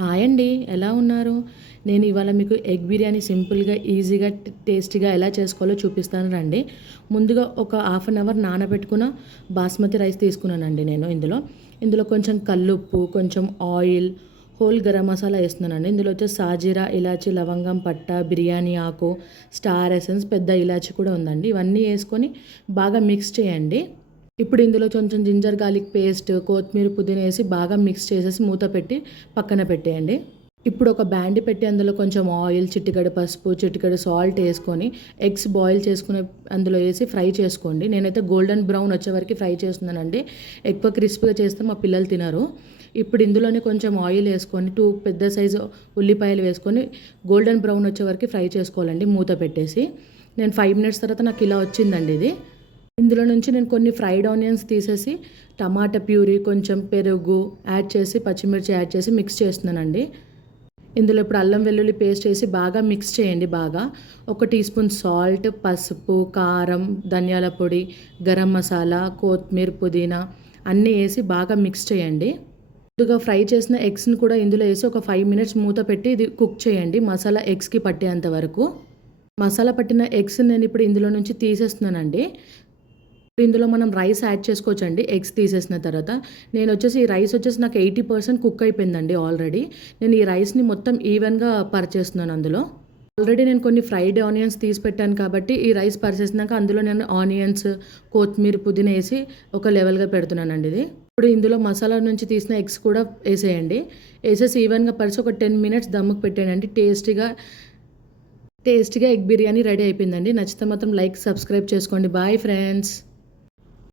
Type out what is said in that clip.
Hi అండి. ఎలా ఉన్నారు? నేను ఇవాళ మీకు ఎగ్ బిర్యానీ సింపుల్‌గా, ఈజీగా, టేస్టీగా ఎలా చేసుకోవాలో చూపిస్తాను రండి. ముందుగా ఒక హాఫ్ అన్ అవర్ నానబెట్టుకున్న బాస్మతి రైస్ తీసుకున్నానండి నేను ఇందులో కొంచెం కల్లుప్పు, కొంచెం ఆయిల్, హోల్ గరం మసాలా ఏస్తున్నానండి. ఇందులో వచ్చేసి సాజీరా, ఇలాచీ, లవంగం, పట్ట, బిర్యానీ ఆకు, స్టార్ ఎసెన్స్, పెద్ద ఇలాచీ కూడా ఉందండి. ఇవన్నీ ఏసుకొని బాగా మిక్స్ చేయండి. ఇప్పుడు ఇందులో కొంచెం జింజర్ గార్లిక్ పేస్ట్, కొత్తిమీర, పుదీనా ఏసి బాగా మిక్స్ చేసేసి మూత పెట్టి పక్కన పెట్టేయండి. ఇప్పుడు ఒక బాండీ పెట్టి అందులో కొంచెం ఆయిల్, చిటికెడు పసుపు, చిటికెడు సాల్ట్ ఏసుకొని ఎగ్స్ బాయిల్ చేసుకునే అందులో ఏసి ఫ్రై చేసుకోండి. నేనైతే గోల్డెన్ బ్రౌన్ వచ్చే వరకు ఫ్రై చేస్తున్నానండి. ఎక్కువ క్రిస్పీగా చేస్తే మా పిల్లలు తినరు. ఇప్పుడు ఇందులోనే కొంచెం ఆయిల్ ఏసుకొని 2 పెద్ద సైజు ఉల్లిపాయలు వేసుకొని గోల్డెన్ బ్రౌన్ వచ్చే వరకు ఫ్రై చేసుకోవాలండి మూత పెట్టేసి. నేను 5 మినిట్స్ తర్వాత నాకు ఇలా వచ్చిందండి ఇది. ఇందులో నుంచి నేను కొన్ని ఫ్రైడ్ ఆనియన్స్ తీసేసి టమాటా ప్యూరీ, కొంచెం పెరుగు యాడ్ చేసి, పచ్చిమిర్చి యాడ్ చేసి మిక్స్ చేస్తున్నానండి. ఇందులో ఇప్పుడు అల్లం వెల్లుల్లి పేస్ట్ వేసి బాగా మిక్స్ చేయండి. ఒక టీ స్పూన్ సాల్ట్, పసుపు, కారం, ధనియాల పొడి, గరం మసాలా, కొత్తిమీర, పుదీనా అన్నీ వేసి బాగా మిక్స్ చేయండి. ముందుగా ఫ్రై చేసిన ఎగ్స్ని కూడా ఇందులో వేసి ఒక 5 మినిట్స్ మూత పెట్టి ఇది కుక్ చేయండి, మసాలా ఎగ్స్కి పట్టేంత వరకు. మసాలా పట్టిన ఎగ్స్ నేను ఇప్పుడు ఇందులో నుంచి తీసేస్తున్నానండి. ఇందులో మనం రైస్ యాడ్ చేసుకోవచ్చండి ఎగ్స్ తీసేసిన తర్వాత. ఈ రైస్ వచ్చేసి నాకు 80% కుక్ అయిపోయిందండి ఆల్రెడీ. నేను ఈ రైస్ని మొత్తం ఈవెన్గా పరిచేస్తున్నాను అందులో. ఆల్రెడీ నేను కొన్ని ఫ్రైడ్ ఆనియన్స్ తీసి పెట్టాను కాబట్టి ఈ రైస్ పరిచేసినాక అందులో నేను ఆనియన్స్, కొత్తిమీర, పుదీనా వేసి ఒక లెవెల్గా పెడుతున్నానండి ఇది. ఇప్పుడు ఇందులో మసాలా నుంచి తీసిన ఎగ్స్ కూడా వేసేయండి. వేసేసి ఈవెన్గా పరిచి ఒక 10 మినిట్స్ దమ్ముకు పెట్టేయండి. టేస్టీగా ఎగ్ బిర్యానీ రెడీ అయిపోయిందండి. నచ్చితే మాత్రం లైక్, సబ్స్క్రైబ్ చేసుకోండి. Bye friends.